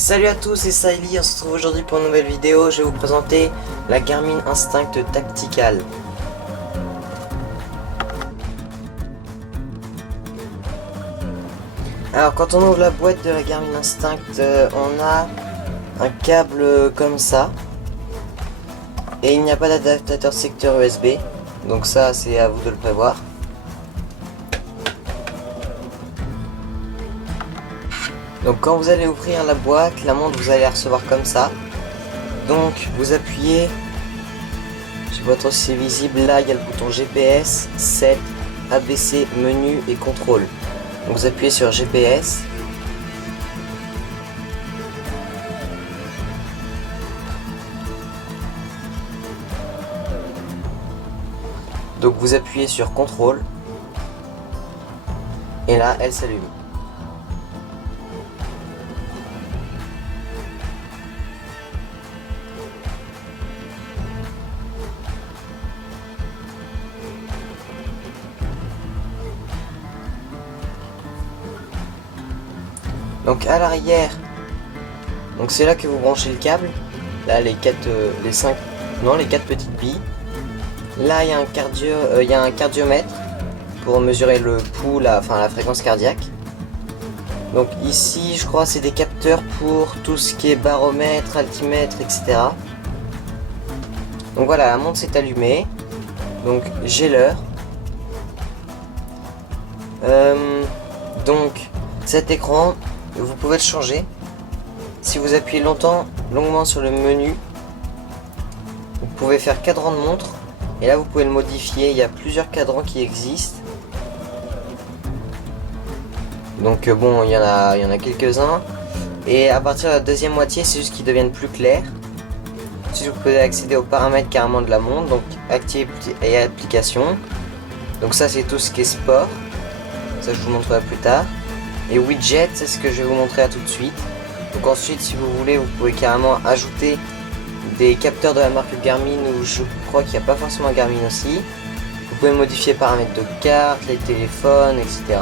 Salut à tous, c'est Saïli, on se retrouve aujourd'hui pour une nouvelle vidéo. Je vais vous présenter la Garmin Instinct Tactical. Alors quand on ouvre la boîte de la Garmin Instinct, on a un câble comme ça. Et il n'y a pas d'adaptateur secteur USB. Donc ça c'est à vous de le prévoir. Donc quand vous allez ouvrir la boîte, la montre vous allez la recevoir comme ça. Donc vous appuyez, je sais pas trop si c'est visible, là il y a le bouton GPS, set, ABC, menu et contrôle. Donc vous appuyez sur GPS. Donc vous appuyez sur contrôle. Et là elle s'allume. Donc à l'arrière, donc c'est là que vous branchez le câble. Là les 4 petites billes. Là il y a un cardiomètre pour mesurer le pouls, la fréquence cardiaque. Donc ici je crois c'est des capteurs pour tout ce qui est baromètre, altimètre, etc. Donc voilà, la montre s'est allumée. Donc j'ai l'heure. Donc cet écran, vous pouvez le changer. Si vous appuyez longuement sur le menu, vous pouvez faire cadran de montre. Et là vous pouvez le modifier, il y a plusieurs cadrans qui existent. Donc bon, il y en a quelques-uns. Et à partir de la deuxième moitié, c'est juste qu'ils deviennent plus clairs. Ensuite vous pouvez accéder aux paramètres carrément de la montre. Donc activer et application. Donc ça c'est tout ce qui est sport. Ça je vous montrerai plus tard. Et widget, c'est ce que je vais vous montrer à tout de suite. Donc ensuite, si vous voulez, vous pouvez carrément ajouter des capteurs de la marque Garmin, ou je crois qu'il n'y a pas forcément Garmin aussi. Vous pouvez modifier les paramètres de carte, les téléphones, etc.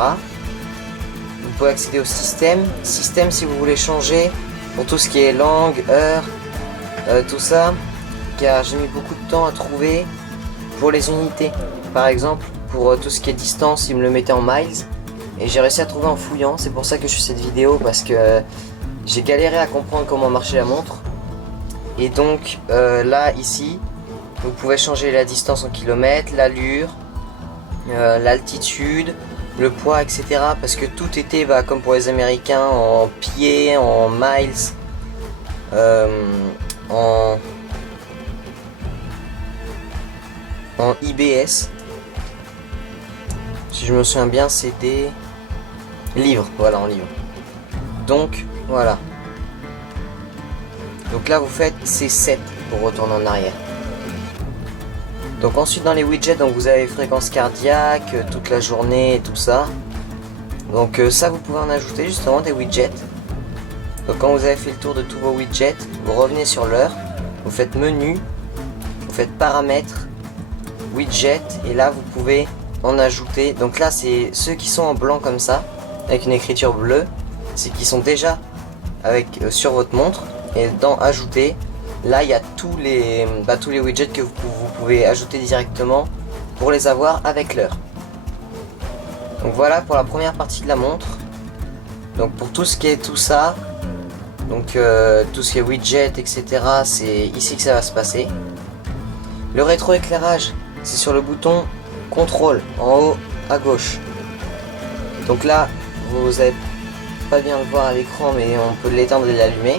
Vous pouvez accéder au système. Système si vous voulez changer pour tout ce qui est langue, heure, tout ça. Car j'ai mis beaucoup de temps à trouver pour les unités. Par exemple, pour tout ce qui est distance, il me le mettait en miles. Et j'ai réussi à trouver en fouillant, c'est pour ça que je fais cette vidéo, parce que j'ai galéré à comprendre comment marchait la montre. Et donc là, ici, vous pouvez changer la distance en kilomètres, l'allure, l'altitude, le poids, etc. Parce que tout était, comme pour les Américains, en pieds, en miles, en IBS. Si je me souviens bien, c'est des livres, voilà, en livre. Donc voilà. Donc là vous faites C7 pour retourner en arrière. Donc ensuite dans les widgets, donc vous avez fréquence cardiaque, toute la journée et tout ça. Donc ça vous pouvez en ajouter justement des widgets. Donc quand vous avez fait le tour de tous vos widgets, vous revenez sur l'heure, vous faites menu, vous faites paramètres, widget, et là vous pouvez en ajouter. Donc là c'est ceux qui sont en blanc comme ça avec une écriture bleue, c'est qui sont déjà sur votre montre. Et dans ajouter, là il y a tous les widgets que vous pouvez ajouter directement pour les avoir avec l'heure. Donc voilà pour la première partie de la montre. Donc pour tout ce qui est tout ça, donc tout ce qui est widget, etc., c'est ici que ça va se passer. Le rétroéclairage, c'est sur le bouton contrôle en haut à gauche. Donc là vous n'allez pas bien le voir à l'écran, mais on peut l'éteindre et l'allumer.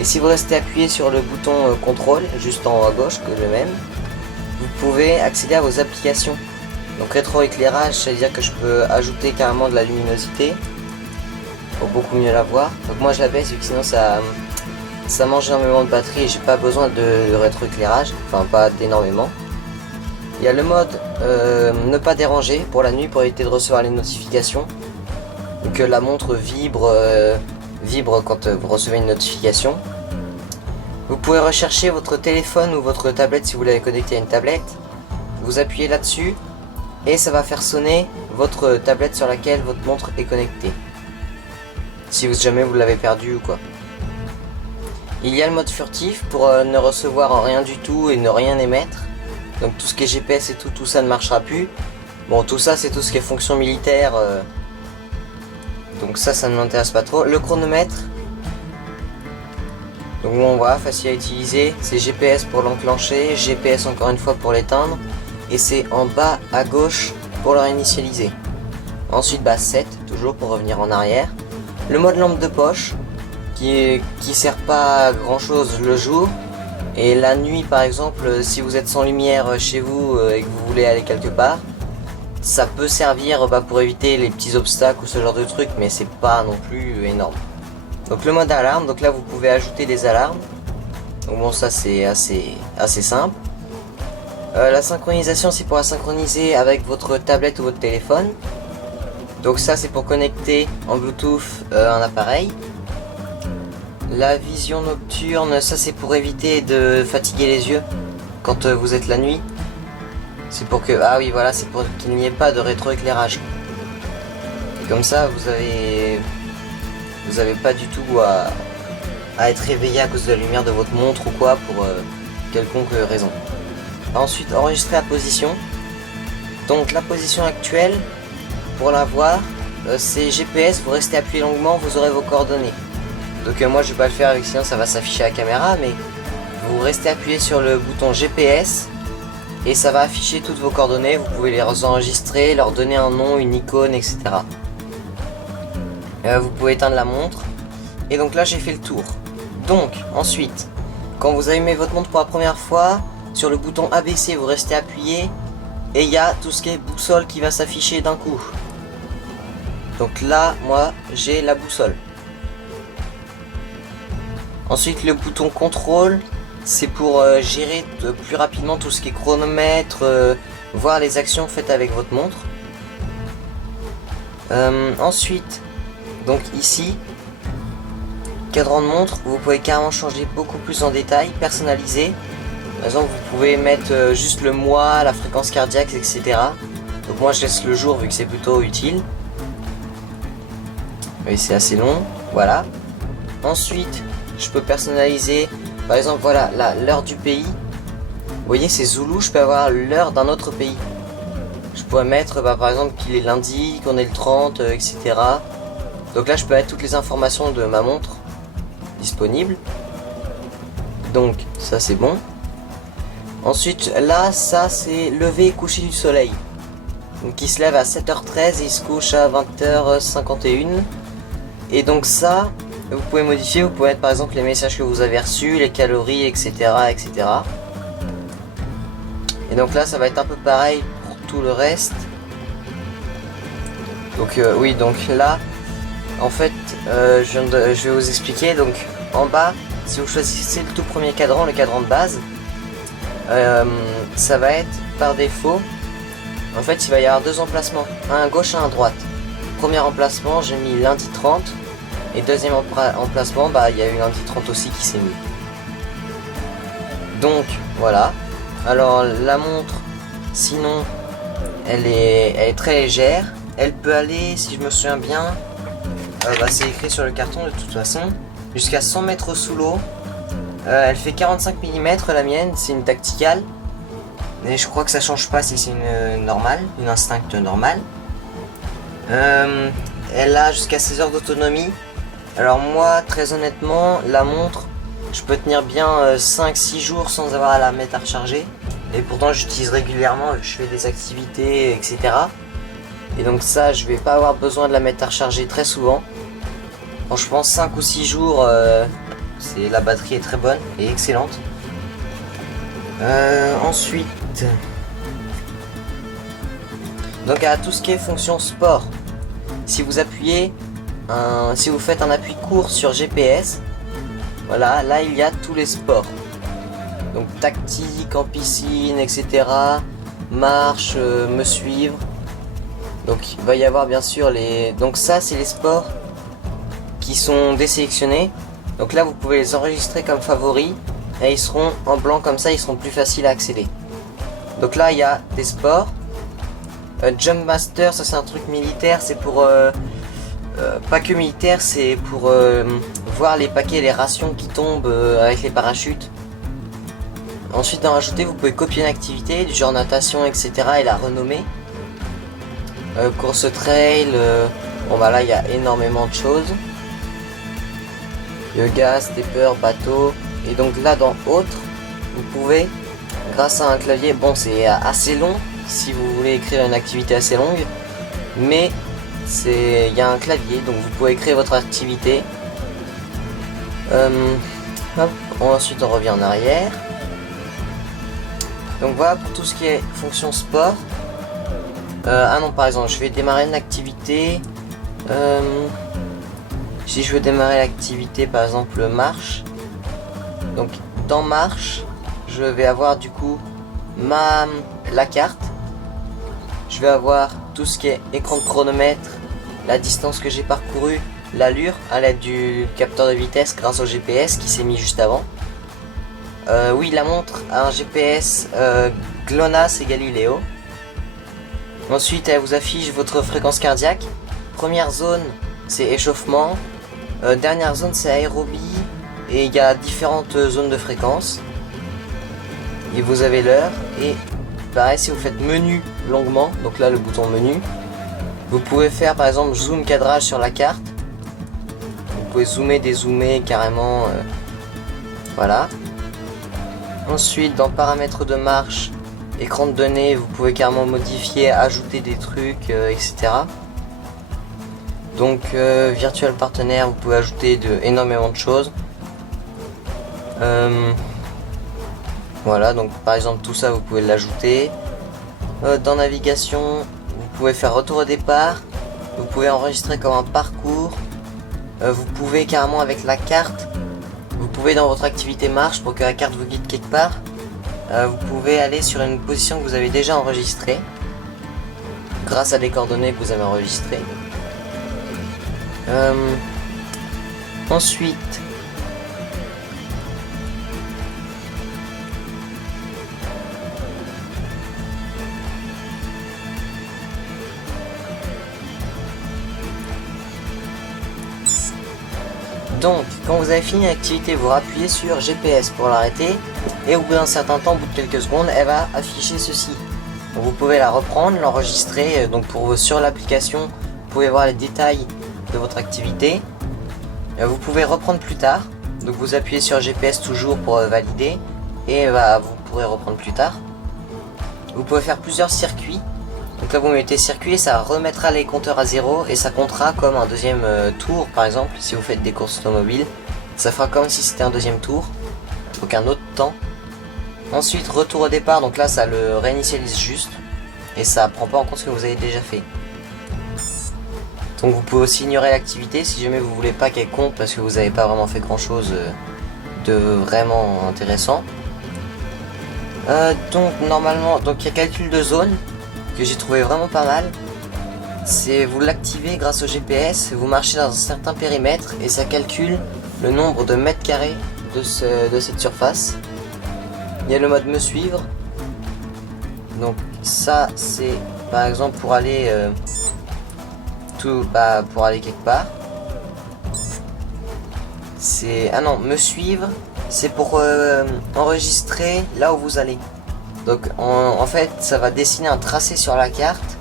Et si vous restez appuyé sur le bouton contrôle juste en haut à gauche, que le même, vous pouvez accéder à vos applications. Donc rétroéclairage, c'est à dire que je peux ajouter carrément de la luminosité pour beaucoup mieux la voir. Donc moi je la baisse vu que sinon ça mange énormément de batterie et j'ai pas besoin de rétroéclairage, enfin pas d'énormément. Il y a le mode ne pas déranger pour la nuit, pour éviter de recevoir les notifications. Donc la montre vibre quand vous recevez une notification. Vous pouvez rechercher votre téléphone ou votre tablette si vous l'avez connecté à une tablette. Vous appuyez là-dessus et ça va faire sonner votre tablette sur laquelle votre montre est connectée. Si jamais vous l'avez perdu ou quoi. Il y a le mode furtif pour ne recevoir rien du tout et ne rien émettre. Donc tout ce qui est GPS et tout ça ne marchera plus. Bon, tout ça c'est tout ce qui est fonction militaire. Donc ça ne m'intéresse pas trop. Le chronomètre. Donc bon, voilà, facile à utiliser. C'est GPS pour l'enclencher, GPS encore une fois pour l'éteindre. Et c'est en bas à gauche pour le réinitialiser. Ensuite, 7, toujours pour revenir en arrière. Le mode lampe de poche, qui sert pas à grand chose le jour. Et la nuit, par exemple, si vous êtes sans lumière chez vous et que vous voulez aller quelque part, ça peut servir pour éviter les petits obstacles ou ce genre de trucs, mais c'est pas non plus énorme. Donc le mode alarme, donc là vous pouvez ajouter des alarmes. Donc bon, ça c'est assez simple. La synchronisation, c'est pour la synchroniser avec votre tablette ou votre téléphone. Donc ça c'est pour connecter en Bluetooth un appareil. La vision nocturne, ça c'est pour éviter de fatiguer les yeux quand vous êtes la nuit. C'est pour que, ah oui voilà, c'est pour qu'il n'y ait pas de rétroéclairage. Et comme ça vous avez pas du tout à être réveillé à cause de la lumière de votre montre ou quoi pour quelconque raison. Ensuite, enregistrer la position. Donc la position actuelle, pour la voir, c'est GPS, vous restez appuyé longuement, vous aurez vos coordonnées. Donc moi je vais pas le faire avec, sinon ça va s'afficher à la caméra, mais vous restez appuyé sur le bouton GPS et ça va afficher toutes vos coordonnées. Vous pouvez les enregistrer, leur donner un nom, une icône, etc. Vous pouvez éteindre la montre. Et donc là j'ai fait le tour. Donc ensuite, quand vous allumez votre montre pour la première fois, sur le bouton ABC vous restez appuyé et il y a tout ce qui est boussole qui va s'afficher d'un coup. Donc là moi j'ai la boussole. Ensuite le bouton contrôle, c'est pour gérer plus rapidement tout ce qui est chronomètre, voir les actions faites avec votre montre. Ensuite, donc ici, cadran de montre, vous pouvez carrément changer beaucoup plus en détail, personnaliser. Par exemple, vous pouvez mettre juste le mois, la fréquence cardiaque, etc. Donc moi je laisse le jour vu que c'est plutôt utile. Oui, c'est assez long, voilà. Ensuite, je peux personnaliser, par exemple, voilà, l'heure du pays. Vous voyez, c'est Zoulou, je peux avoir l'heure d'un autre pays. Je pourrais mettre, par exemple, qu'il est lundi, qu'on est le 30, etc. Donc là, je peux mettre toutes les informations de ma montre disponibles. Donc, ça, c'est bon. Ensuite, là, ça, c'est lever et coucher du soleil. Donc, il se lève à 7h13 et il se couche à 20h51. Et donc ça, vous pouvez modifier, vous pouvez mettre par exemple les messages que vous avez reçus, les calories, etc., etc. Et donc là, ça va être un peu pareil pour tout le reste. Donc oui, donc là, en fait, je vais vous expliquer. Donc en bas, si vous choisissez le tout premier cadran, le cadran de base, ça va être par défaut. En fait, il va y avoir deux emplacements, un à gauche et un à droite. Premier emplacement, j'ai mis lundi 30. Et deuxième emplacement, il y a eu lundi 30 aussi qui s'est mis. Donc voilà. Alors la montre, sinon, elle est très légère. Elle peut aller, si je me souviens bien, c'est écrit sur le carton de toute façon, jusqu'à 100 mètres sous l'eau. Elle fait 45 mm la mienne, c'est une tacticale. Mais je crois que ça change pas si c'est une normale, une instinct normale. Elle a jusqu'à 16 heures d'autonomie. Alors moi, très honnêtement, la montre, je peux tenir bien 5-6 jours sans avoir à la mettre à recharger. Et pourtant j'utilise régulièrement, je fais des activités, etc. Et donc ça, je vais pas avoir besoin de la mettre à recharger très souvent. Franchement, 5 ou 6 jours, la batterie est très bonne et excellente. Ensuite, donc à tout ce qui est fonction sport, si vous appuyez, si vous faites un appui court sur GPS, voilà, là il y a tous les sports. Donc tactique, en piscine, etc. Marche, me suivre. Donc il va y avoir bien sûr les... Donc ça c'est les sports qui sont désélectionnés. Donc là vous pouvez les enregistrer comme favoris. Et ils seront en blanc comme ça, ils seront plus faciles à accéder. Donc là il y a des sports. Jump Master, ça c'est un truc militaire, c'est pour pas que militaire, c'est pour voir les paquets, les rations qui tombent avec les parachutes. Ensuite, dans rajouter, vous pouvez copier une activité du genre natation, etc. et la renommer. Course trail, bon bah là il y a énormément de choses. Yoga, stepper, bateau. Et donc là dans autres, vous pouvez, grâce à un clavier, bon c'est assez long si vous voulez écrire une activité assez longue, mais il y a un clavier, donc vous pouvez créer votre activité. Hop, ensuite on revient en arrière. Donc voilà pour tout ce qui est fonction sport. Ah non, par exemple, je vais démarrer une activité. Si je veux démarrer l'activité, par exemple marche. Donc dans marche, je vais avoir du coup la carte. Je vais avoir tout ce qui est écran de chronomètre, la distance que j'ai parcourue, l'allure à l'aide du capteur de vitesse grâce au GPS qui s'est mis juste avant. Oui, la montre a un GPS GLONASS et Galileo. Ensuite, elle vous affiche votre fréquence cardiaque. Première zone, c'est échauffement. Dernière zone, c'est aérobie. Et il y a différentes zones de fréquence. Et vous avez l'heure. Et pareil, si vous faites menu longuement, donc là le bouton menu, vous pouvez faire par exemple zoom cadrage sur la carte. Vous pouvez zoomer, dézoomer carrément. Voilà. Ensuite, dans paramètres de marche, écran de données, vous pouvez carrément modifier, ajouter des trucs, etc. Donc virtuel partenaire, vous pouvez ajouter énormément de choses. Voilà, donc par exemple tout ça vous pouvez l'ajouter. Dans navigation, vous pouvez faire retour au départ. Vous pouvez enregistrer comme un parcours. Vous pouvez carrément avec la carte, vous pouvez dans votre activité marche pour que la carte vous guide quelque part. Vous pouvez aller sur une position que vous avez déjà enregistrée grâce à des coordonnées que vous avez enregistrées. Ensuite, donc quand vous avez fini l'activité, vous appuyez sur GPS pour l'arrêter et au bout d'un certain temps, au bout de quelques secondes, elle va afficher ceci. Donc vous pouvez la reprendre, l'enregistrer. Donc sur l'application, vous pouvez voir les détails de votre activité. Vous pouvez reprendre plus tard. Donc vous appuyez sur GPS toujours pour valider et vous pourrez reprendre plus tard. Vous pouvez faire plusieurs circuits. Donc là vous mettez circuit et ça remettra les compteurs à zéro et ça comptera comme un deuxième tour. Par exemple si vous faites des courses automobiles, ça fera comme si c'était un deuxième tour, donc un autre temps. Ensuite retour au départ, donc là ça le réinitialise juste et ça prend pas en compte ce que vous avez déjà fait. Donc vous pouvez aussi ignorer l'activité si jamais vous voulez pas qu'elle compte parce que vous n'avez pas vraiment fait grand chose de vraiment intéressant. Donc normalement, il y a calcul de zone que j'ai trouvé vraiment pas mal. C'est vous l'activez grâce au GPS, vous marchez dans un certain périmètre et ça calcule le nombre de mètres carrés de cette surface. Il y a le mode me suivre. Donc ça c'est par exemple pour aller pour aller quelque part. Ah non, me suivre, c'est pour enregistrer là où vous allez. Donc en fait ça va dessiner un tracé sur la carte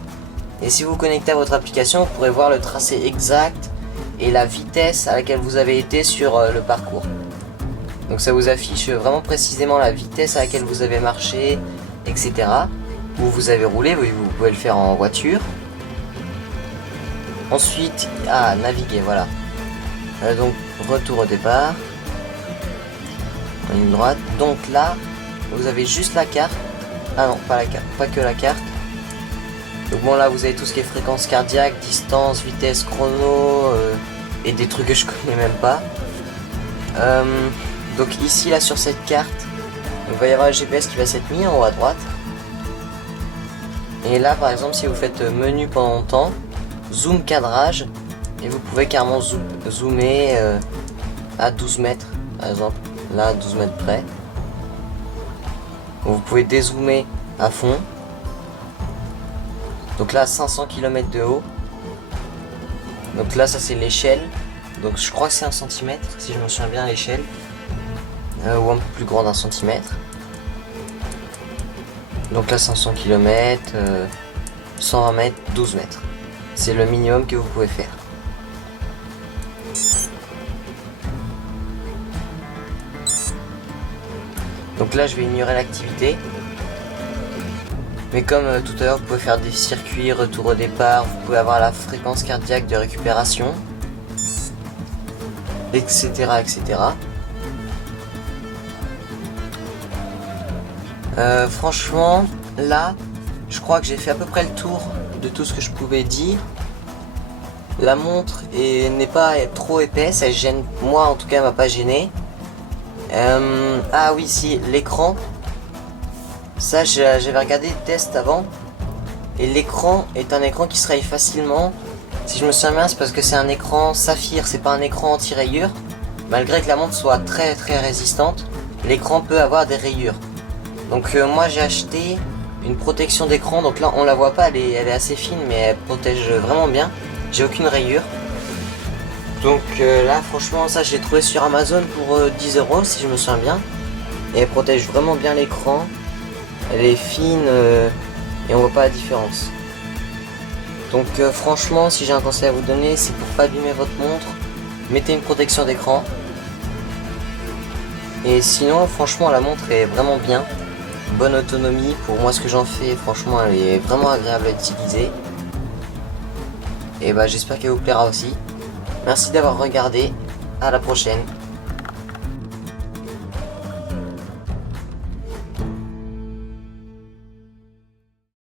et si vous connectez à votre application vous pourrez voir le tracé exact et la vitesse à laquelle vous avez été sur le parcours. Donc ça vous affiche vraiment précisément la vitesse à laquelle vous avez marché, etc. Où vous avez roulé, vous pouvez le faire en voiture. Ensuite, naviguer, voilà. Donc retour au départ, en ligne droite. Donc là, vous avez juste la carte. Ah non, pas la carte, pas que la carte. Donc bon là, vous avez tout ce qui est fréquence cardiaque, distance, vitesse, chrono et des trucs que je connais même pas. Donc ici là sur cette carte, il va y avoir le GPS qui va s'être mis en haut à droite. Et là par exemple si vous faites menu pendant longtemps, zoom cadrage, et vous pouvez carrément zoomer à 12 mètres par exemple, là à 12 mètres près. Donc, vous pouvez dézoomer à fond. Donc là 500 km de haut. Donc là ça c'est l'échelle. Donc je crois que c'est 1 cm si je me souviens bien l'échelle. Ou un peu plus grand d'1 cm. Donc là 500 km, 120 mètres, 12 mètres. C'est le minimum que vous pouvez faire. Donc là je vais ignorer l'activité. Mais comme tout à l'heure vous pouvez faire des circuits, retour au départ, vous pouvez avoir la fréquence cardiaque de récupération, etc. etc. Franchement, là, je crois que j'ai fait à peu près le tour de tout ce que je pouvais dire. La montre n'est pas trop épaisse, elle gêne, moi en tout cas elle m'a pas gêné. Ah oui, si, l'écran. Ça, j'avais regardé le test avant. Et l'écran est un écran qui se raye facilement. Si je me souviens bien, c'est parce que c'est un écran saphir, c'est pas un écran anti-rayures. Malgré que la montre soit très résistante, l'écran peut avoir des rayures. Donc moi j'ai acheté une protection d'écran. Donc là on la voit pas, elle est assez fine, mais elle protège vraiment bien. J'ai aucune rayure. Donc là franchement ça je l'ai trouvé sur Amazon pour 10 € si je me souviens bien. Et elle protège vraiment bien l'écran. Elle est fine et on voit pas la différence. Donc franchement si j'ai un conseil à vous donner, c'est pour pas abîmer votre montre, mettez une protection d'écran. Et sinon franchement la montre est vraiment bien. Bonne autonomie, pour moi ce que j'en fais franchement elle est vraiment agréable à utiliser. Et bah j'espère qu'elle vous plaira aussi. Merci d'avoir regardé, à la prochaine.